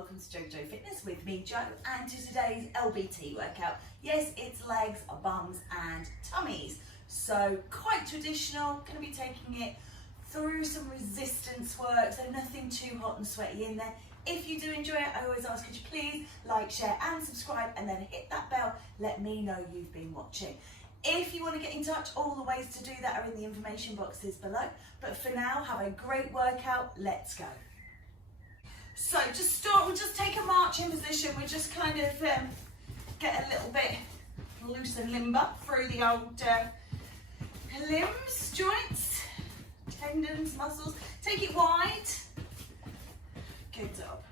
welcome to JoJo Fitness with me, Jo, and to today's LBT workout. Yes, it's legs, bums and tummies. So quite traditional, going to be taking it through some resistance work, so nothing too hot and sweaty in there. If you do enjoy it, I always ask, could you please like, share and subscribe, and then hit that bell, let me know you've been watching. If you want to get in touch, all the ways to do that are in the information boxes below. But for now, have a great workout, let's go. So just start, we'll just take a marching position. We just kind of get a little bit loose and limber through the old limbs, joints, tendons, muscles. Take it wide. Good job.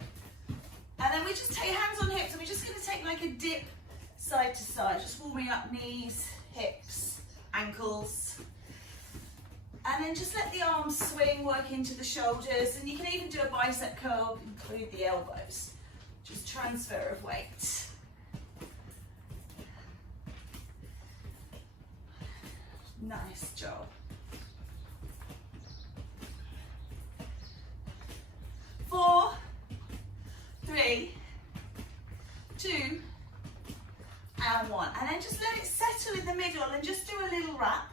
And then we just take hands on hips and we're just going to take like a dip side to side, just warming up knees, hips, ankles. And then just let the arms swing, work into the shoulders, and you can even do a bicep curl, include the elbows. Just transfer of weight. Nice job. Four, three, two, and one. And then just let it settle in the middle and just do a little wrap.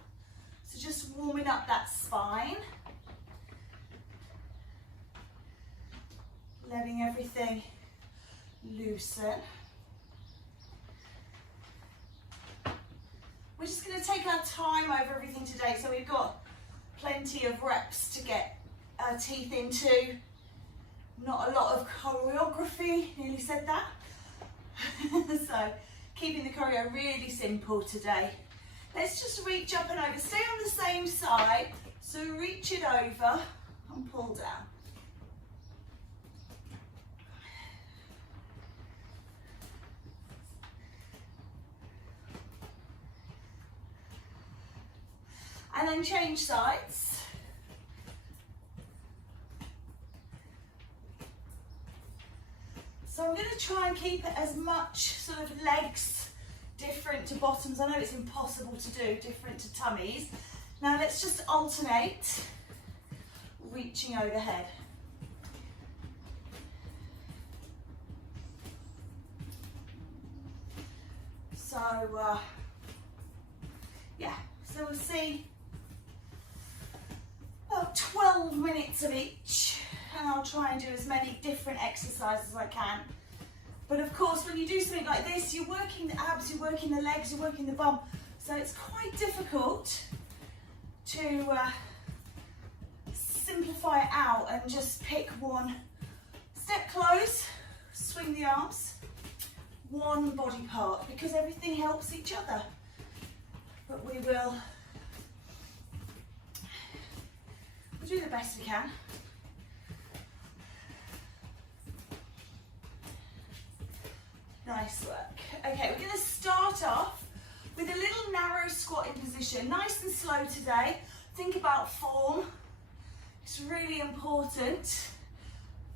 So just warming up that spine. Letting everything loosen. We're just going to take our time over everything today. So we've got plenty of reps to get our teeth into. Not a lot of choreography, nearly said that. So keeping the choreo really simple today. Let's just reach up and over. Stay on the same side. So reach it over and pull down. And then change sides. So I'm going to try and keep it as much sort of legs different to bottoms. I know it's impossible to do, different to tummies. Now let's just alternate, reaching overhead. So, yeah, so we'll see about 12 minutes of each, and I'll try and do as many different exercises as I can. But of course, when you do something like this, you're working the abs, you're working the legs, you're working the bum. So it's quite difficult to simplify it out and just pick one. Step close, swing the arms, one body part, because everything helps each other. But we'll do the best we can. Nice work. Okay, we're going to start off with a little narrow squatting position. Nice and slow today. Think about form. It's really important,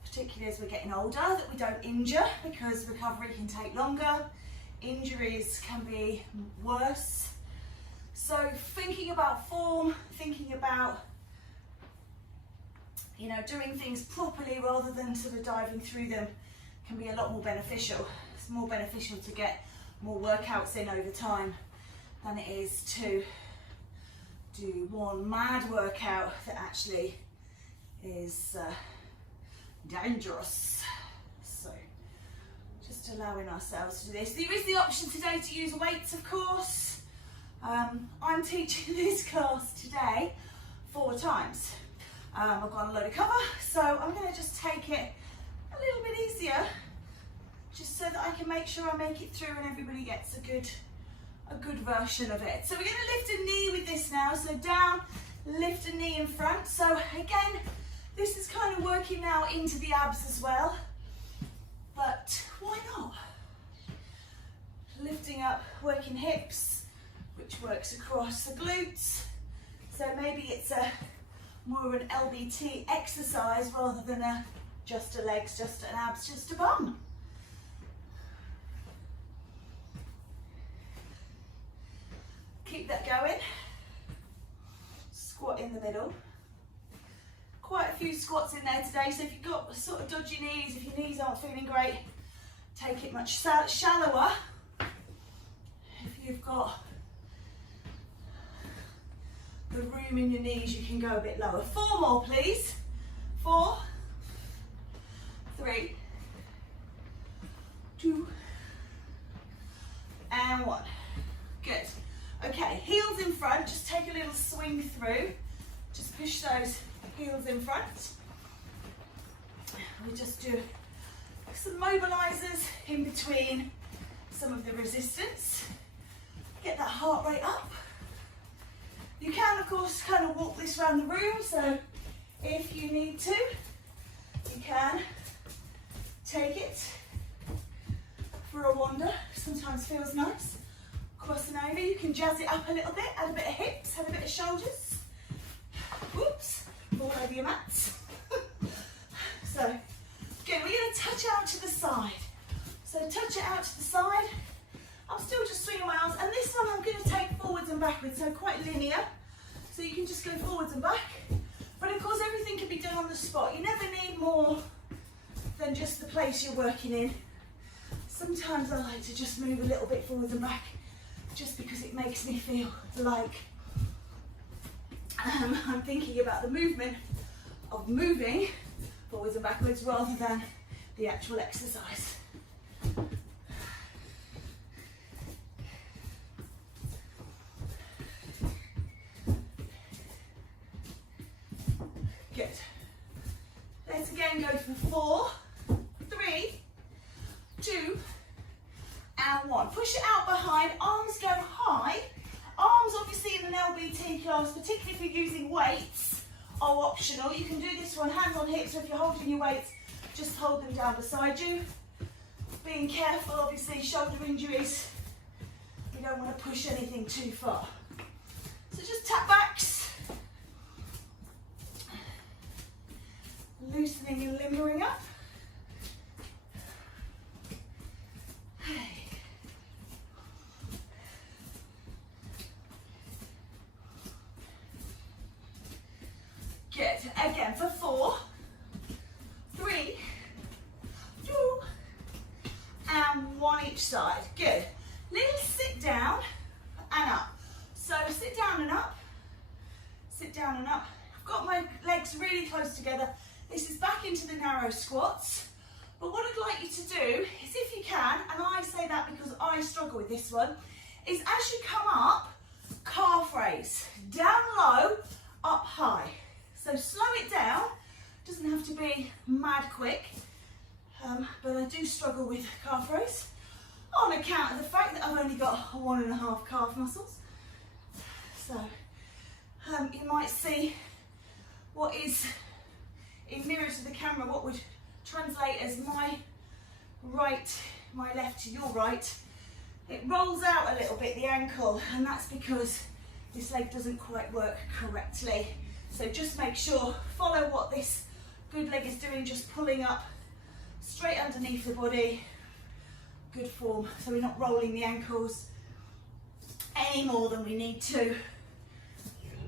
particularly as we're getting older, that we don't injure, because recovery can take longer. Injuries can be worse. So thinking about form, thinking about, you know, doing things properly rather than sort of diving through them can be a lot more beneficial. It's more beneficial to get more workouts in over time than it is to do one mad workout that actually is dangerous. So just allowing ourselves to do this. There is the option today to use weights, of course. I'm teaching this class today 4 times. I've got a load of cover, so I'm going to just take it a little bit easier, just so that I can make sure I make it through and everybody gets a good version of it. So we're going to lift a knee with this now. So down, lift a knee in front. So again, this is kind of working now into the abs as well, but why not? Lifting up, working hips, which works across the glutes. So maybe it's more of an LBT exercise rather than just a legs, just an abs, just a bum. Keep that going. Squat in the middle. quite a few squats in there today, so if you've got sort of dodgy knees, if your knees aren't feeling great, take it much shallower. If you've got the room in your knees, you can go a bit lower. 4 more, please. 4, 3, 2, and 1. Good. Okay, heels in front, just take a little swing through. Just push those heels in front. We just do some mobilizers in between some of the resistance. Get that heart rate up. You can, of course, kind of walk this around the room, so if you need to, you can take it for a wander. Sometimes feels nice. Crossing over, you can jazz it up a little bit, add a bit of hips, add a bit of shoulders. Whoops, fall over your mats. So, good, we're going to touch out to the side. So touch it out to the side. I'm still just swinging my arms, and this one I'm going to take forwards and backwards, so quite linear. So you can just go forwards and back. But of course, everything can be done on the spot. You never need more than just the place you're working in. Sometimes I like to just move a little bit forwards and back, just because it makes me feel like I'm thinking about the movement of moving forwards and backwards rather than the actual exercise. Good. Let's again go for 4, 3, 2, and 1. Push it out behind, arms go high. Arms, obviously, in an LBT class, particularly if you're using weights, are optional. You can do this one hands on hips, so if you're holding your weights, just hold them down beside you. Being careful, obviously, shoulder injuries. You don't want to push anything too far. So just tap backs. Loosening and limbering up. Good. Again for 4, 3, 2, and 1 each side. Good. Little sit down and up. So sit down and up. Sit down and up. I've got my legs really close together. This is back into the narrow squats. But what I'd like you to do is, if you can, and I say that because I struggle with this one, is as you come up, calf raise. Down low, up high. So slow it down. Doesn't have to be mad quick. But I do struggle with calf raise on account of the fact that I've only got 1.5 calf muscles. So you might see what is in mirror to the camera, what would translate as my left to your right. It rolls out a little bit, the ankle, and that's because this leg doesn't quite work correctly. So just make sure, follow what this good leg is doing, just pulling up straight underneath the body. Good form, so we're not rolling the ankles any more than we need to.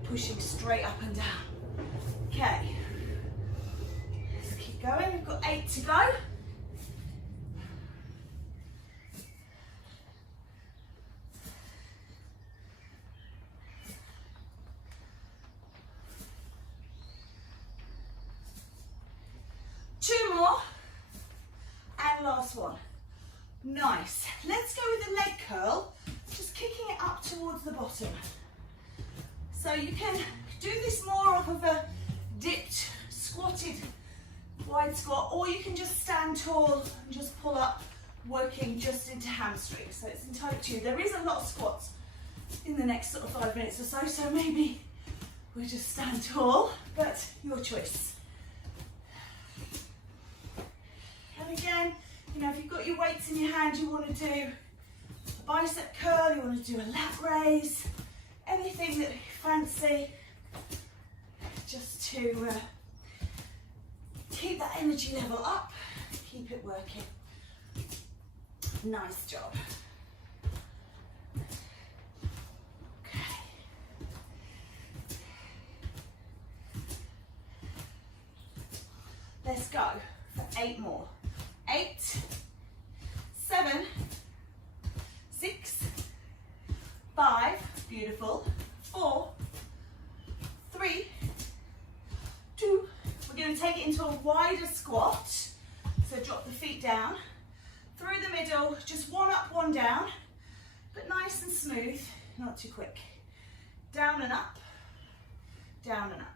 Pushing straight up and down. Okay. Let's keep going, we've got 8 to go. Two more, and last one. Nice. Let's go with a leg curl, just kicking it up towards the bottom. So you can do this more off of a dipped, squatted, wide squat, or you can just stand tall and just pull up, working just into hamstrings. So it's entirely up to you. There is a lot of squats in the next sort of 5 minutes or so, so maybe we'll just stand tall, but your choice. And again, you know, if you've got your weights in your hand, you want to do a bicep curl, you want to do a lat raise, anything that you fancy, just to keep that energy level up, keep it working. Nice job. Okay. go for 8 more. 8, 7, 6, 5, beautiful, 4, 3, 2, we're going to take it into a wider squat, so drop the feet down, through the middle, just one up, one down, but nice and smooth, not too quick. Down and up, down and up.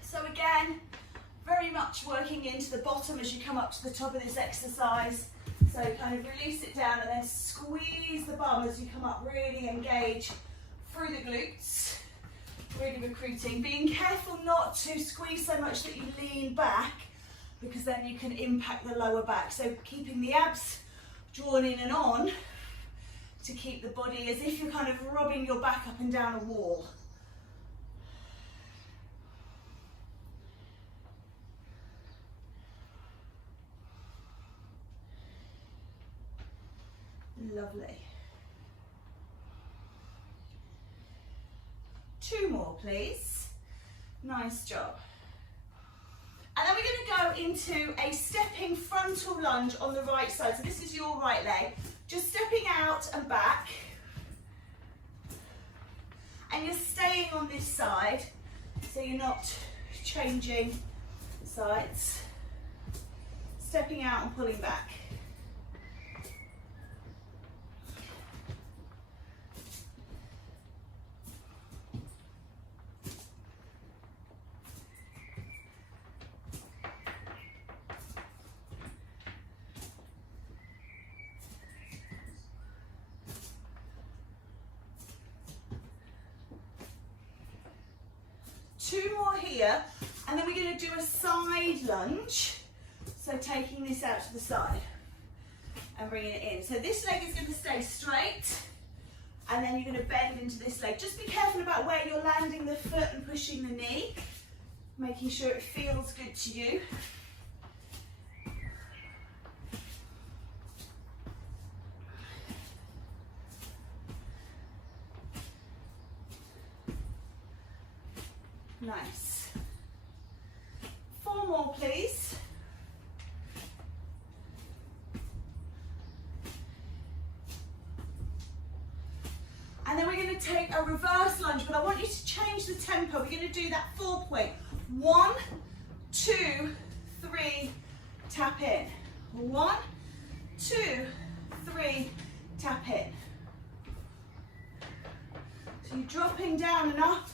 So again, very much working into the bottom as you come up to the top of this exercise. So kind of release it down and then squeeze the bum as you come up, really engage through the glutes, really recruiting. Being careful not to squeeze so much that you lean back, because then you can impact the lower back. So keeping the abs drawn in and on to keep the body as if you're kind of rubbing your back up and down a wall. Lovely. 2 more, please. Nice job. And then we're going to go into a stepping frontal lunge on the right side. So this is your right leg. Just stepping out and back. And you're staying on this side, so you're not changing sides. Stepping out and pulling back. Two more here, and then we're going to do a side lunge. So taking this out to the side and bringing it in. So this leg is going to stay straight, and then you're going to bend into this leg. Just be careful about where you're landing the foot and pushing the knee, making sure it feels good to you. Nice. 4 more, please. And then we're going to take a reverse lunge, but I want you to change the tempo. We're going to do that 4-point. 1, 2, 3, tap in. 1, 2, 3, tap in. So you're dropping down and up,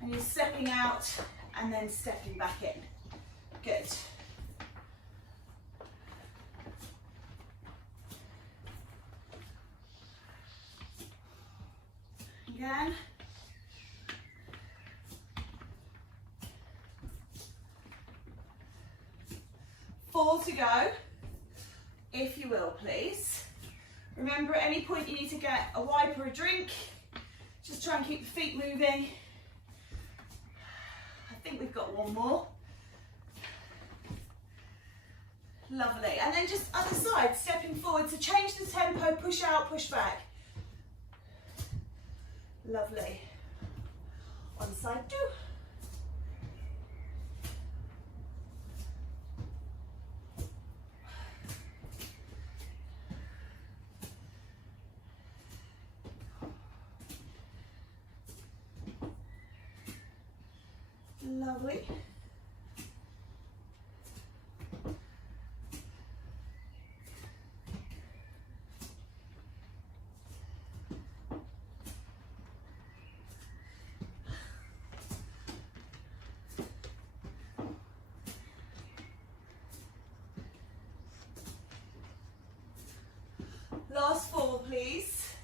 and you're stepping out and then stepping back in. Good. Again. 4 to go, if you will, please. Remember, at any point you need to get a wipe or a drink. Just try and keep the feet moving. I think we've got 1 more. Lovely. And then just other side, stepping forward. So change the tempo, push out, push back. Lovely. On side 2. Lovely. Last 4, please.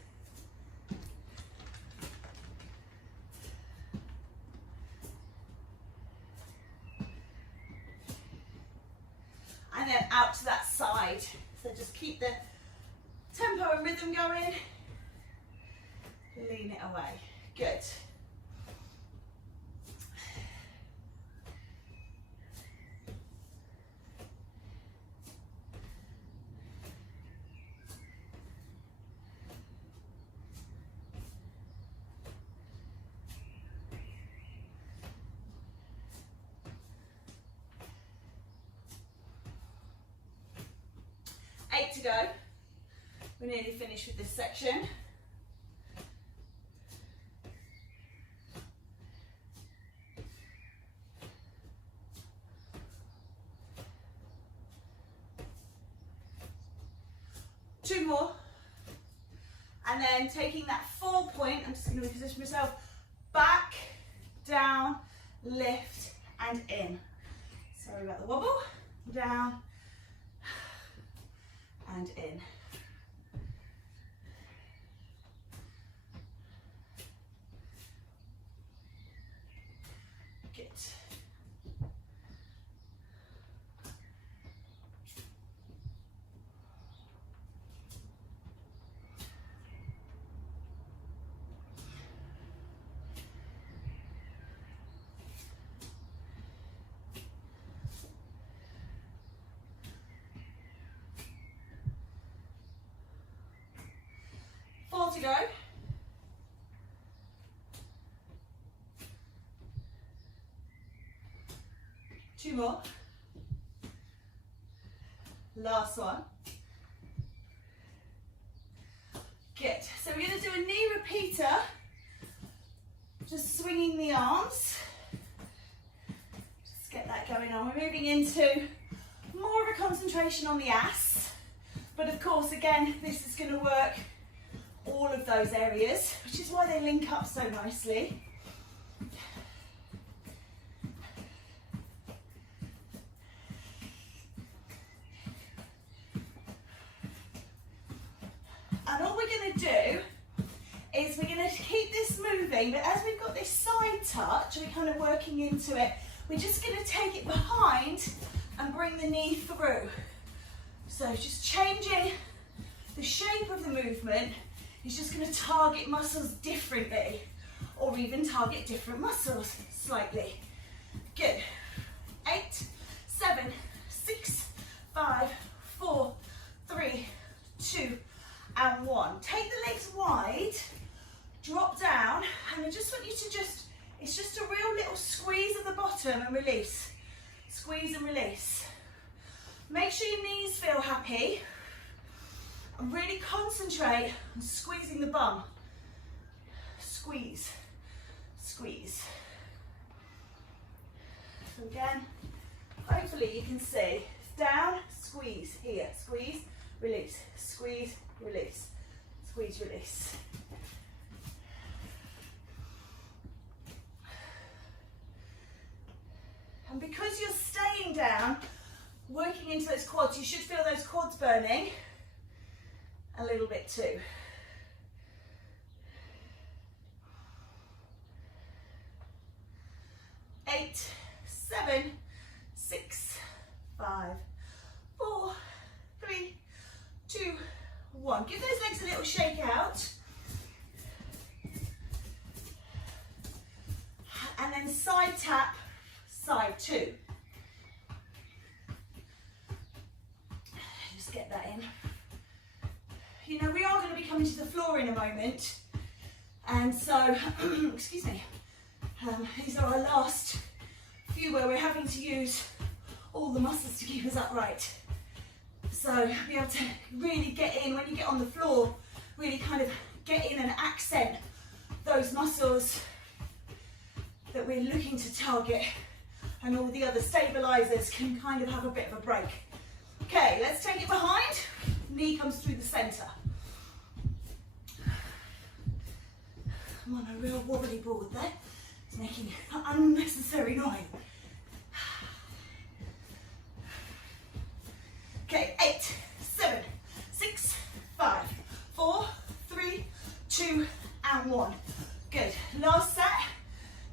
And then out to that side. So just keep the tempo and rhythm going. Lean it away. Good. 8 to go. We're nearly finished with this section. Two more. And then taking that 4 point, I'm just going to reposition myself, back, down, lift, and in. Sorry about the wobble. Down, and in. Good. 4 to go. Two more. Last one. Good. So we're going to do a knee repeater. Just swinging the arms. Just get that going on. We're moving into more of a concentration on the ass. But of course, again, this is going to work all of those areas, which is why they link up so nicely. And all we're going to do is we're going to keep this moving, but as we've got this side touch, we're kind of working into it, we're just going to take it behind and bring the knee through. So just changing the shape of the movement is just going to target muscles differently, or even target different muscles slightly. Good. 8, 7, 6, 5, 4, 3, 2, and 1. Take the legs wide, drop down, and I just want you to it's just a real little squeeze at the bottom and release. Squeeze and release. Make sure your knees feel happy. And really concentrate on squeezing the bum. Squeeze, squeeze. So again, hopefully you can see. Down, squeeze, here, squeeze, release, squeeze, release, squeeze, release. And because you're staying down, working into those quads, you should feel those quads burning a little bit too. Eight, 7, 6, 5, 4, 3, 2, 1. Give those legs a little shake out. And then side tap, side 2. Just get that in. You know, we are going to be coming to the floor in a moment, and so, excuse me, these are our last few where we're having to use all the muscles to keep us upright. So be able to really get in, when you get on the floor, really kind of get in and accent those muscles that we're looking to target, and all the other stabilizers can kind of have a bit of a break. Okay, let's take it behind. Knee comes through the center. I'm on a real wobbly board there. It's making unnecessary noise. Okay, 8, 7, 6, 5, 4, 3, 2, and 1. Good. Last set,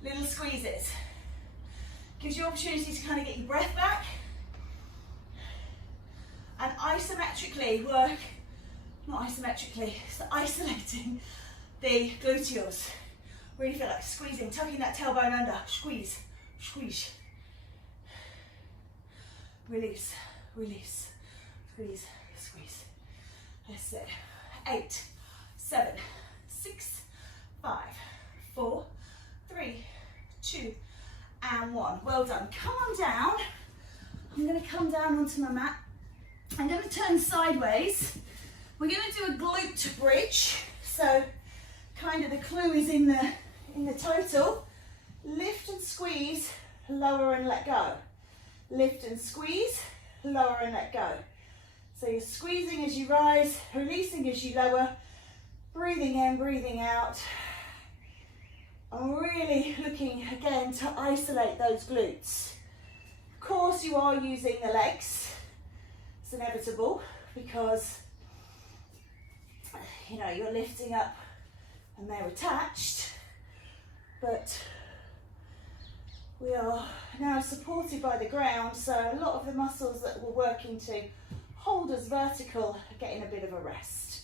little squeezes. Gives you opportunity to kind of get your breath back. And isometrically work, not isometrically, so isolating the gluteals. Really feel like squeezing, tucking that tailbone under. Squeeze, squeeze. Release, release. Squeeze, squeeze. That's it. 8, 7, 6, 5, 4, 3, 2, and 1. Well done. Come on down. I'm going to come down onto my mat. I'm going to turn sideways. We're going to do a glute bridge. So kind of the clue is in the title. Lift and squeeze, lower and let go. Lift and squeeze, lower and let go. So you're squeezing as you rise, releasing as you lower, breathing in, breathing out. I'm really looking again to isolate those glutes. Of course you are using the legs. It's inevitable because you know you're lifting up and they're attached, but we are now supported by the ground, so a lot of the muscles that we're working to hold us vertical are getting a bit of a rest.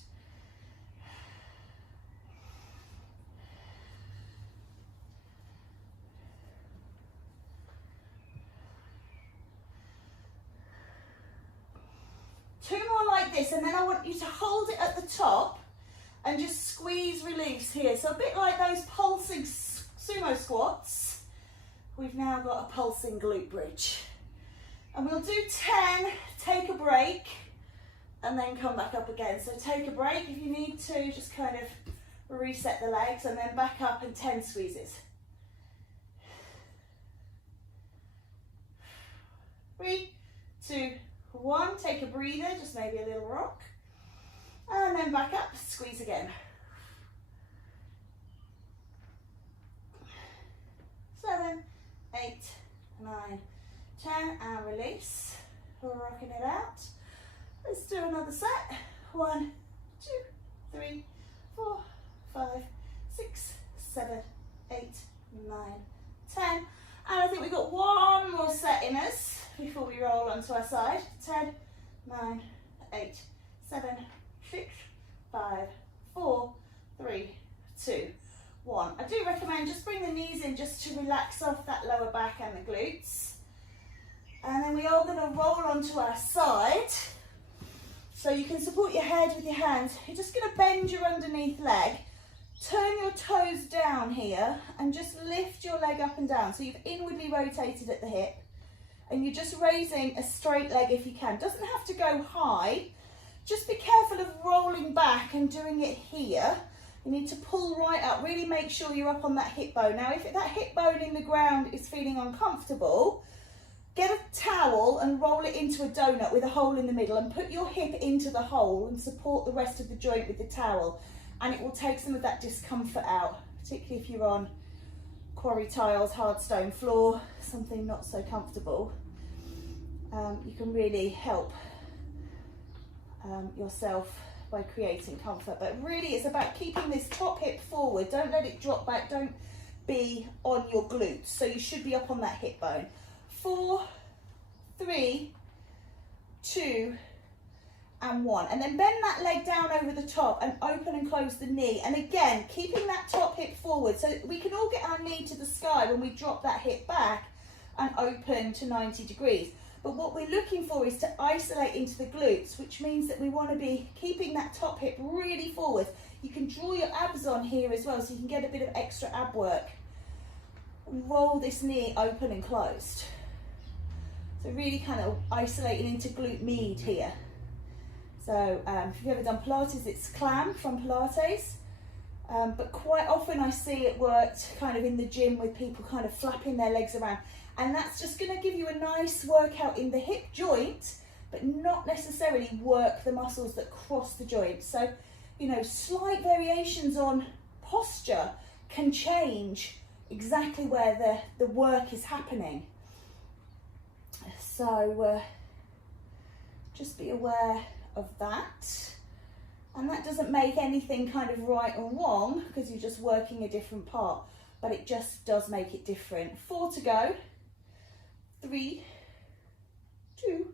Two more like this, and then I want you to hold it at the top and just squeeze release here. So a bit like those pulsing sumo squats. We've now got a pulsing glute bridge. And we'll do 10, take a break, and then come back up again. So take a break if you need to, just kind of reset the legs, and then back up and 10 squeezes. 3, 2, 1, take a breather, just maybe a little rock. And then back up, squeeze again. 7, 8, 9, 10, and release. We're rocking it out. Let's do another set. 1, 2, 3, 4, 5, 6, 7, 8, 9, 10. And I think we've got one more set in us before we roll onto our side. 10, 9, 8, 7, 6, 5, 4, 3, 2, 1. I do recommend just bring the knees in just to relax off that lower back and the glutes. And then we are going to roll onto our side. So you can support your head with your hands. You're just going to bend your underneath leg. Turn your toes down here and just lift your leg up and down. So you've inwardly rotated at the hip. And you're just raising a straight leg if you can. Doesn't have to go high. Just be careful of rolling back and doing it here. You need to pull right up, really make sure you're up on that hip bone. Now, if that hip bone in the ground is feeling uncomfortable, get a towel and roll it into a donut with a hole in the middle and put your hip into the hole and support the rest of the joint with the towel. And it will take some of that discomfort out, particularly if you're on quarry tiles, hard stone floor, something not so comfortable. You can really help yourself by creating comfort, but really it's about keeping this top hip forward. Don't let it drop back. Don't be on your glutes. So you should be up on that hip bone. 4, 3, 2, and 1. And then bend that leg down over the top and open and close the knee. And again, keeping that top hip forward so we can all get our knee to the sky when we drop that hip back and open to 90 degrees. But what we're looking for is to isolate into the glutes, which means that we want to be keeping that top hip really forward. You can draw your abs on here as well, so you can get a bit of extra ab work. Roll this knee open and closed. So really kind of isolating into glute med here. So if you've ever done Pilates, it's clam from Pilates. But quite often I see it worked kind of in the gym with people kind of flapping their legs around. And that's just going to give you a nice workout in the hip joint, but not necessarily work the muscles that cross the joint. So, you know, slight variations on posture can change exactly where the work is happening. So just be aware of that. And that doesn't make anything kind of right or wrong because you're just working a different part, but it just does make it different. 4 to go. 3, 2,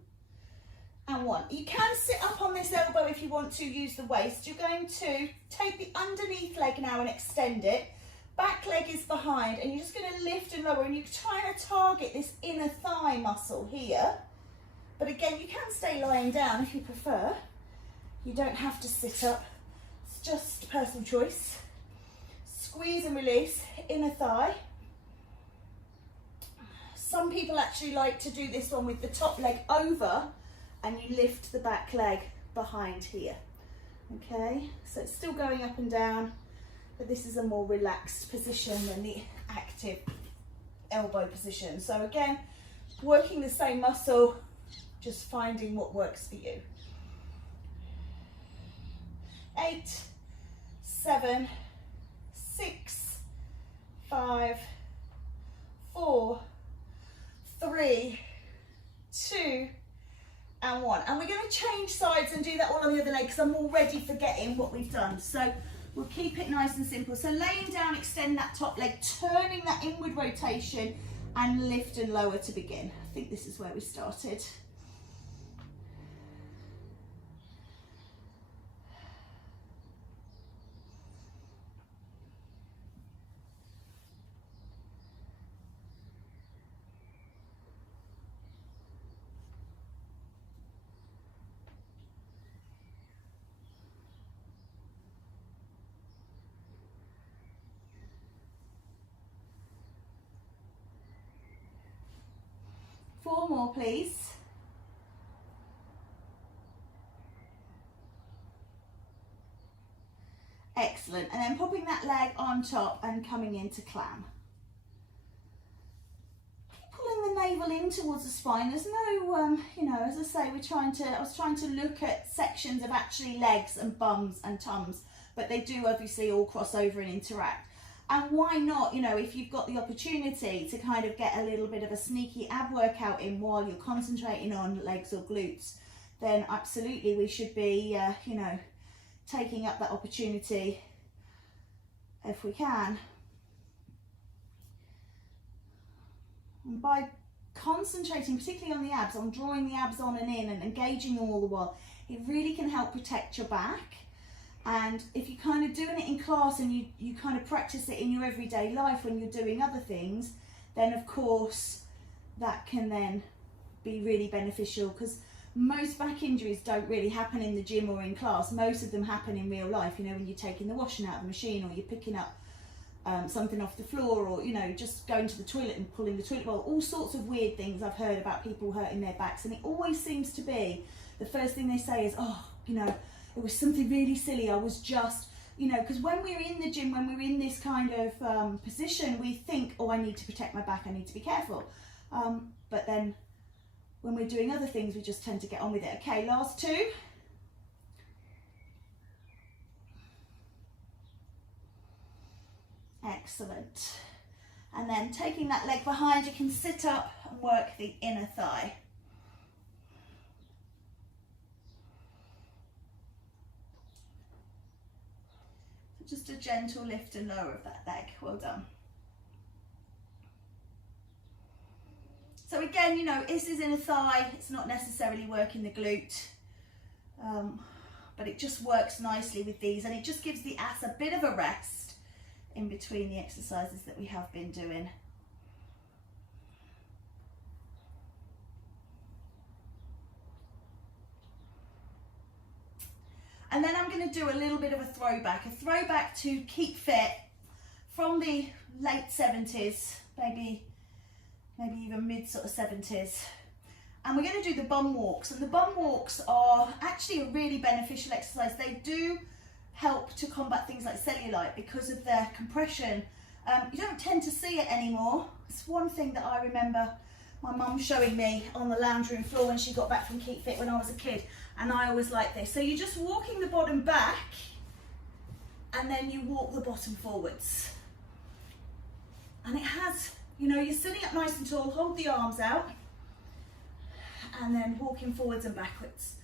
and 1. You can sit up on this elbow if you want to use the waist. You're going to take the underneath leg now and extend it. Back leg is behind, and you're just going to lift and lower, and you're trying to target this inner thigh muscle here. But again, you can stay lying down if you prefer. You don't have to sit up. It's just personal choice. Squeeze and release, inner thigh. Some people actually like to do this one with the top leg over and you lift the back leg behind here. Okay, so it's still going up and down, but this is a more relaxed position than the active elbow position. So again, working the same muscle, just finding what works for you. 8, 7, 6, 5, 4, 3, 2, and 1. And we're going to change sides and do that all on the other leg because I'm already forgetting what we've done. So we'll keep it nice and simple. So laying down, extend that top leg, turning that inward rotation and lift and lower to begin. I think this is where we started. Four more, please. Excellent. And then popping that leg on top and coming into clam. Keep pulling the navel in towards the spine. There's no, you know, as I say, I was trying to look at sections of actually legs and bums and tums, but they do obviously all cross over and interact. And why not, you know, if you've got the opportunity to kind of get a little bit of a sneaky ab workout in while you're concentrating on legs or glutes, then absolutely we should be, you know, taking up that opportunity if we can. And by concentrating particularly on the abs, on drawing the abs on and in and engaging them all the while, it really can help protect your back. And if you're kind of doing it in class and you kind of practice it in your everyday life when you're doing other things, then of course that can then be really beneficial, because most back injuries don't really happen in the gym or in class. Most of them happen in real life, you know, when you're taking the washing out of the machine, or you're picking up something off the floor, or, you know, just going to the toilet and pulling the toilet bowl. All sorts of weird things I've heard about people hurting their backs, and it always seems to be the first thing they say is, oh, you know, it was something really silly, I was just, you know, because when we're in the gym, when we're in this kind of position, we think, oh, I need to protect my back, I need to be careful. But then when we're doing other things, we just tend to get on with it. Okay, last two. Excellent. And then taking that leg behind, you can sit up and work the inner thigh. Just a gentle lift and lower of that leg. Well done. So again, you know, this is inner thigh. It's not necessarily working the glute, but it just works nicely with these, and it just gives the ass a bit of a rest in between the exercises that we have been doing. And then I'm going to do a little bit of a throwback to Keep Fit from the late 70s, maybe even mid sort of 70s. And we're going to do the bum walks. And the bum walks are actually a really beneficial exercise. They do help to combat things like cellulite because of their compression. You don't tend to see it anymore. It's one thing that I remember my mum showing me on the lounge room floor when she got back from Keep Fit when I was a kid. And I always like this. So you're just walking the bottom back, and then you walk the bottom forwards. And it has, you know, you're sitting up nice and tall, hold the arms out, and then walking forwards and backwards.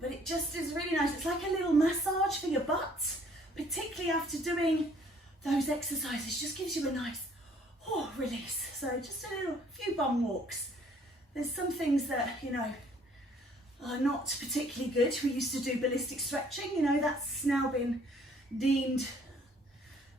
But it just is really nice. It's like a little massage for your butt, particularly after doing those exercises. Just gives you a nice release. So just a few bum walks. There's some things that, you know, are not particularly good. We used to do ballistic stretching, you know, that's now been deemed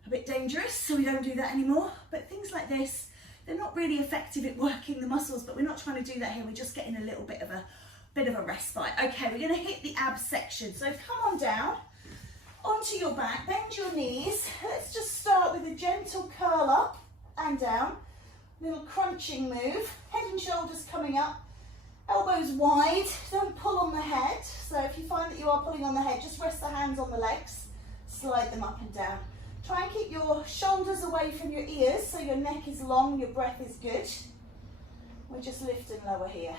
a bit dangerous, so we don't do that anymore. But things like this, they're not really effective at working the muscles, but we're not trying to do that here. We're just getting a little bit of a respite. Okay, we're going to hit the abs section. So come on down onto your back, bend your knees. Let's just start with a gentle curl up and down, little crunching move, head and shoulders coming up, Elbows wide, don't pull on the head. So if you find that you are pulling on the head, just rest the hands on the legs, slide them up and down. Try and keep your shoulders away from your ears so your neck is long, your breath is good. We're just lift and lower here.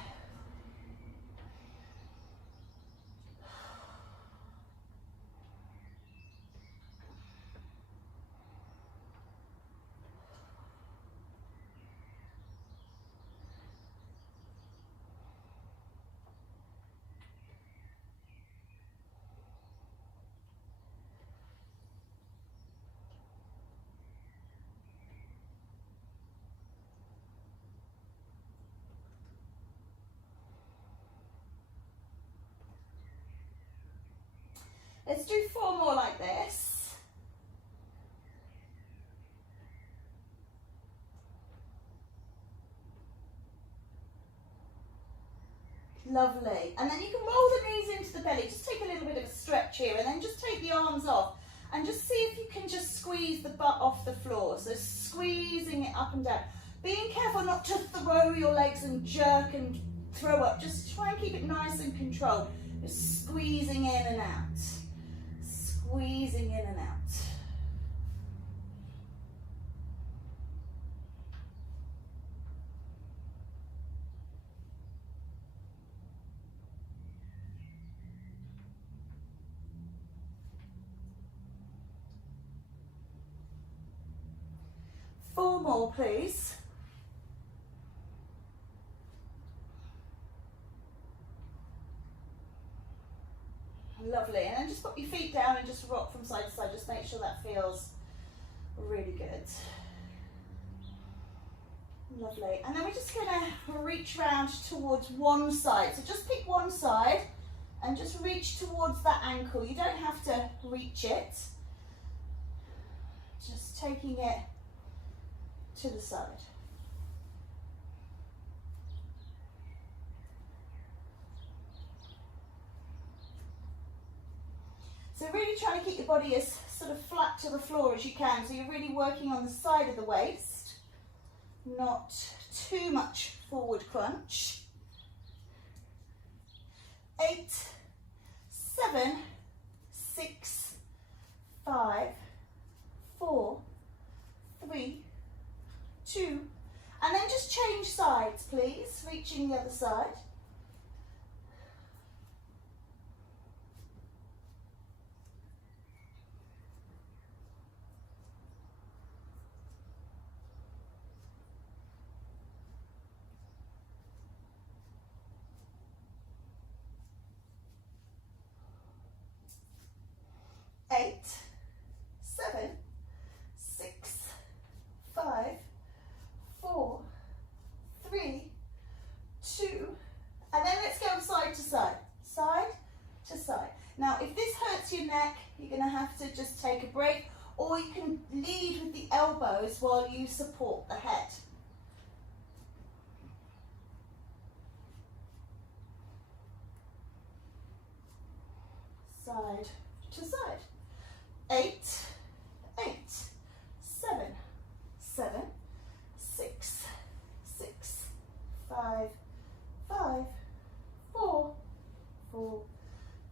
Let's do 4 more like this. Lovely. And then you can roll the knees into the belly. Just take a little bit of a stretch here and then just take the arms off and just see if you can just squeeze the butt off the floor. So squeezing it up and down. Being careful not to throw your legs and jerk and throw up. Just try and keep it nice and controlled. Just squeezing in and out. Squeezing in and out. Four more, please. Lovely, and then just put your feet down and just rock from side to side. Just make sure that feels really good. Lovely, and then we're just gonna reach round towards one side. So just pick one side and just reach towards that ankle. You don't have to reach it. Just taking it to the side. So really trying to keep your body as sort of flat to the floor as you can. So you're really working on the side of the waist, not too much forward crunch. 8, 7, 6, 5, 4, 3, 2, and then just change sides, please, reaching the other side. Eight, 7, 6, 5, 4, 3, 2, and then let's go side to side, side to side. Now, if this hurts your neck, you're going to have to just take a break, or you can lead with the elbows while you support the head. Side to side. 8, 8, 7, 7, 6, 6, 5, 5, 4, 4,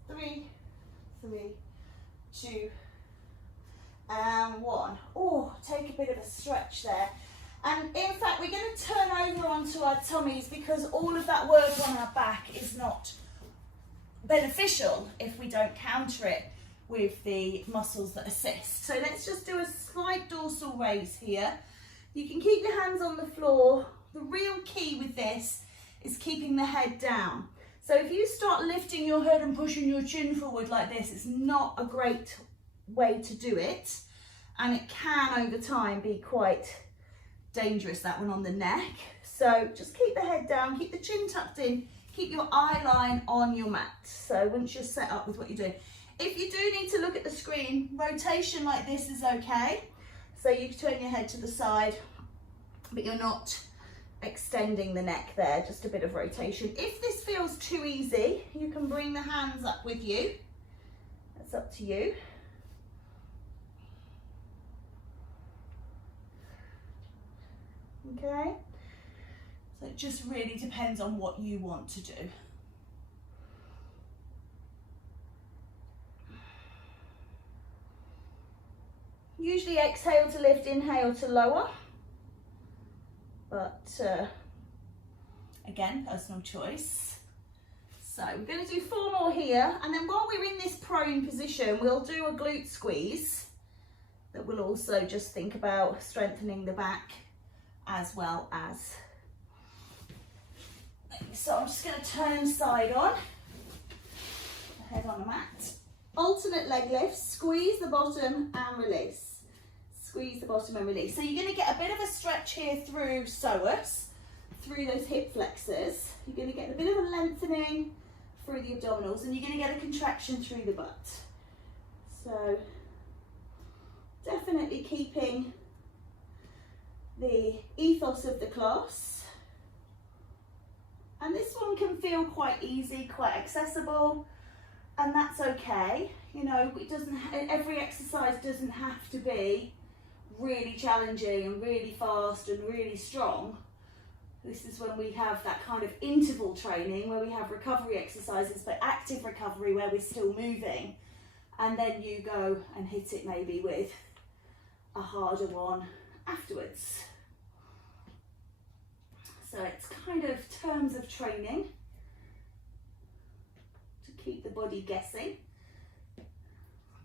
3, 3, 2, and 1. Oh, take a bit of a stretch there. And in fact, we're going to turn over onto our tummies because all of that work on our back is not beneficial if we don't counter it with the muscles that assist. So let's just do a slight dorsal raise here. You can keep your hands on the floor. The real key with this is keeping the head down. So if you start lifting your head and pushing your chin forward like this, it's not a great way to do it. And it can over time be quite dangerous, that one on the neck. So just keep the head down, keep the chin tucked in, keep your eye line on your mat. So once you're set up with what you're doing. If you do need to look at the screen, rotation like this is okay. So you turn your head to the side, but you're not extending the neck there, just a bit of rotation. If this feels too easy, you can bring the hands up with you. That's up to you. Okay, so It just really depends on what you want to do. Usually exhale to lift, inhale to lower, but again, personal choice. So we're going to do 4 more here, and then while we're in this prone position, we'll do a glute squeeze that will also just think about strengthening the back as well as. So I'm just going to turn side on, head on the mat. Alternate leg lifts, squeeze the bottom and release. Squeeze the bottom and release. So you're going to get a bit of a stretch here through psoas, through those hip flexors. You're going to get a bit of a lengthening through the abdominals, and you're going to get a contraction through the butt. So definitely keeping the ethos of the class. And this one can feel quite easy, quite accessible, and that's okay. You know, it doesn't, every exercise doesn't have to be really challenging and really fast and really strong. This is when we have that kind of interval training where we have recovery exercises, but active recovery where we're still moving, and then you go and hit it maybe with a harder one afterwards. So it's kind of terms of training to keep the body guessing,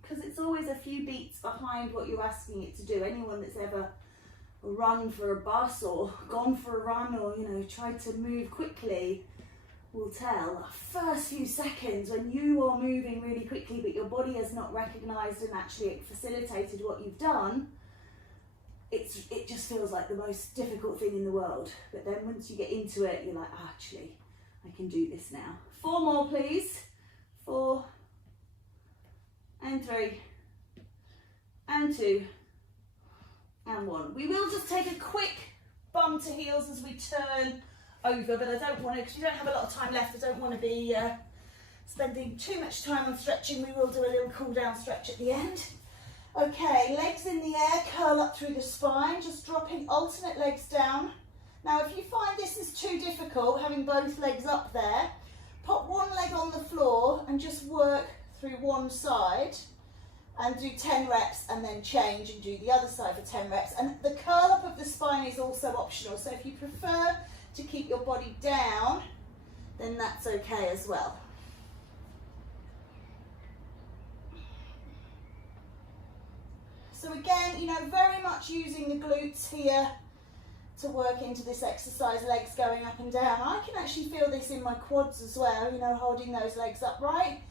because it's always a few beats behind what you're asking it to do. Anyone that's ever run for a bus or gone for a run, or you know, tried to move quickly, will tell the first few seconds when you are moving really quickly but your body has not recognized and actually facilitated what you've done, it just feels like the most difficult thing in the world. But then once you get into it, you're like, oh, actually I can do this now. 4 more please. 4 and 3 and 2 and 1. We will just take a quick bum to heels as we turn over, but I don't want to, because we don't have a lot of time left, I don't want to be spending too much time on stretching. We will do a little cool down stretch at the end. Okay, legs in the air, curl up through the spine, just dropping alternate legs down. Now if you find this is too difficult, having both legs up there, pop one leg on the floor and just work through one side and do 10 reps, and then change and do the other side for 10 reps. And the curl up of the spine is also optional, so if you prefer to keep your body down, then that's okay as well. So again, you know, very much using the glutes here to work into this exercise, legs going up and down. I can actually feel this in my quads as well, you know, holding those legs upright.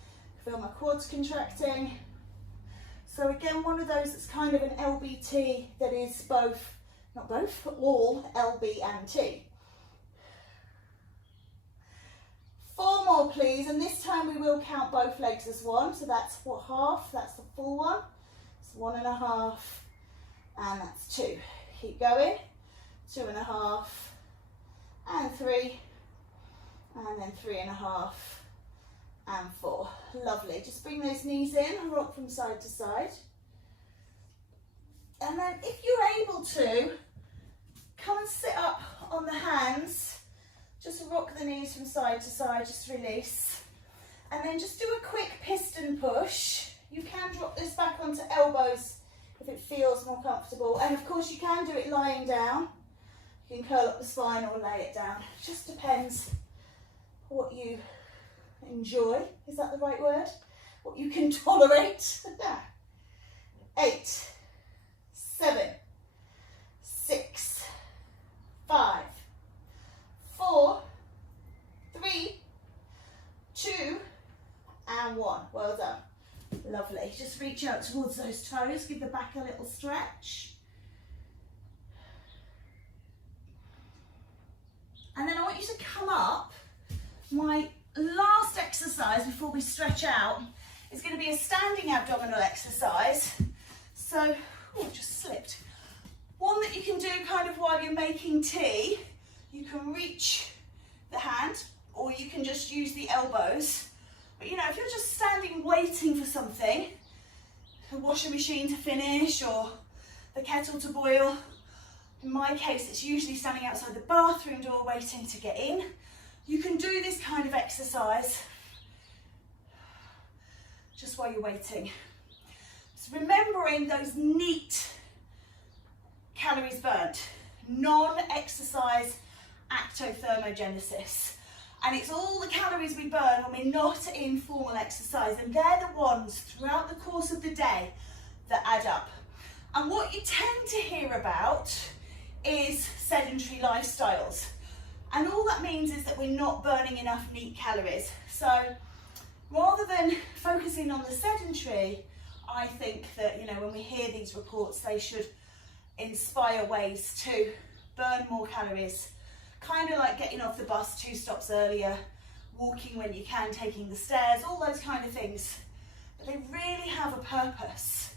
Feel my quads contracting. So again, one of those that's kind of an LBT that is both, not both, but all LB and T. 4 more please, and this time we will count both legs as one. So that's what, half, that's the full one. It's 1.5, and that's 2. Keep going, 2.5, and 3, and then 3.5, and 4. Lovely. Just bring those knees in, rock from side to side. And then if you're able to, come and sit up on the hands. Just rock the knees from side to side, just release. And then just do a quick piston push. You can drop this back onto elbows if it feels more comfortable. And of course you can do it lying down. You can curl up the spine or lay it down. It just depends what you enjoy. Is that the right word? What you can tolerate. 8, 7, 6, 5, 4, 3, 2, and 1. Well done. Lovely. Just reach out towards those toes. Give the back a little stretch. And then I want you to come up. My last exercise before we stretch out is going to be a standing abdominal exercise. So, oh, just slipped. One that you can do kind of while you're making tea. You can reach the hand, or you can just use the elbows. But you know, if you're just standing waiting for something, the washing machine to finish or the kettle to boil, In my case, it's usually standing outside the bathroom door waiting to get in. You can do this kind of exercise just while you're waiting. So remembering those neat calories burnt, non-exercise actothermogenesis. And it's all the calories we burn when we're not in formal exercise, and they're the ones throughout the course of the day that add up. And what you tend to hear about is sedentary lifestyles. And all that means is that we're not burning enough neat calories. So rather than focusing on the sedentary, I think that, you know, when we hear these reports, they should inspire ways to burn more calories. Kind of like getting off the bus 2 stops earlier, walking when you can, taking the stairs, all those kind of things. But they really have a purpose.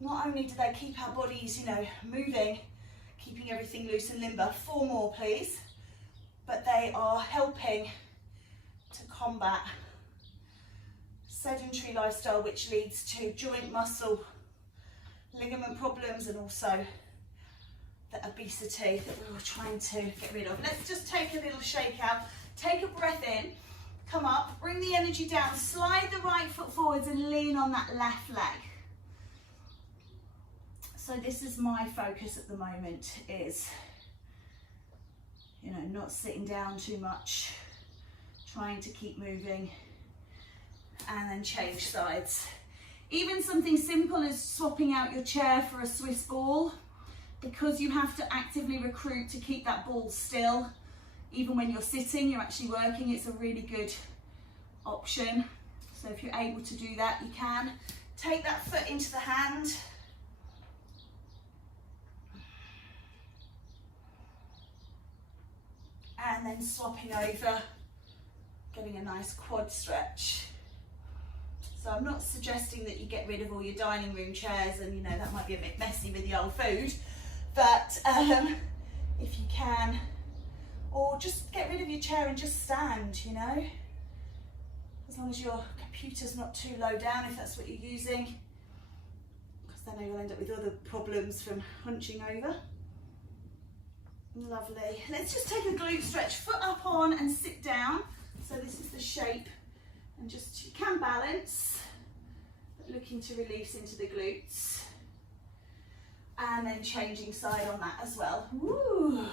Not only do they keep our bodies, you know, moving, keeping everything loose and limber, 4 more please, but they are helping to combat sedentary lifestyle, which leads to joint, muscle, ligament problems, and also the obesity that we were trying to get rid of. Let's just take a little shake out. Take a breath in, come up, bring the energy down, slide the right foot forwards and lean on that left leg. So this is my focus at the moment, is, you know, not sitting down too much, trying to keep moving, and then change sides. Even something simple as swapping out your chair for a Swiss ball, because you have to actively recruit to keep that ball still. Even when you're sitting, you're actually working, it's a really good option. So if you're able to do that, you can. Take that foot into the hand. And then swapping over, getting a nice quad stretch. So I'm not suggesting that you get rid of all your dining room chairs, and you know, that might be a bit messy with the old food, but if you can, or just get rid of your chair and just stand, you know, as long as your computer's not too low down, if that's what you're using, because then you'll end up with other problems from hunching over. Lovely. Let's just take a glute stretch, foot up on and sit down. So this is the shape, and just, you can balance, but looking to release into the glutes. And then changing side on that as well. Woo!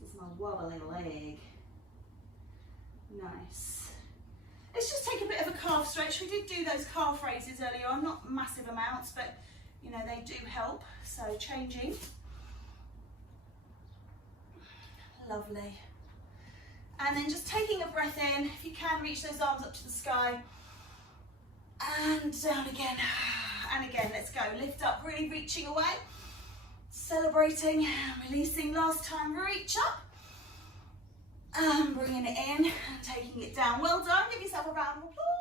This is my wobbly leg. Nice. Let's just take a bit of a calf stretch. We did do those calf raises earlier on, not massive amounts, but you know, they do help. So changing. Lovely. And then just taking a breath in. If you can, reach those arms up to the sky. And down again. And again, let's go. Lift up, really reaching away. Celebrating, releasing. Last time, reach up. And bringing it in and taking it down. Well done. Give yourself a round of applause.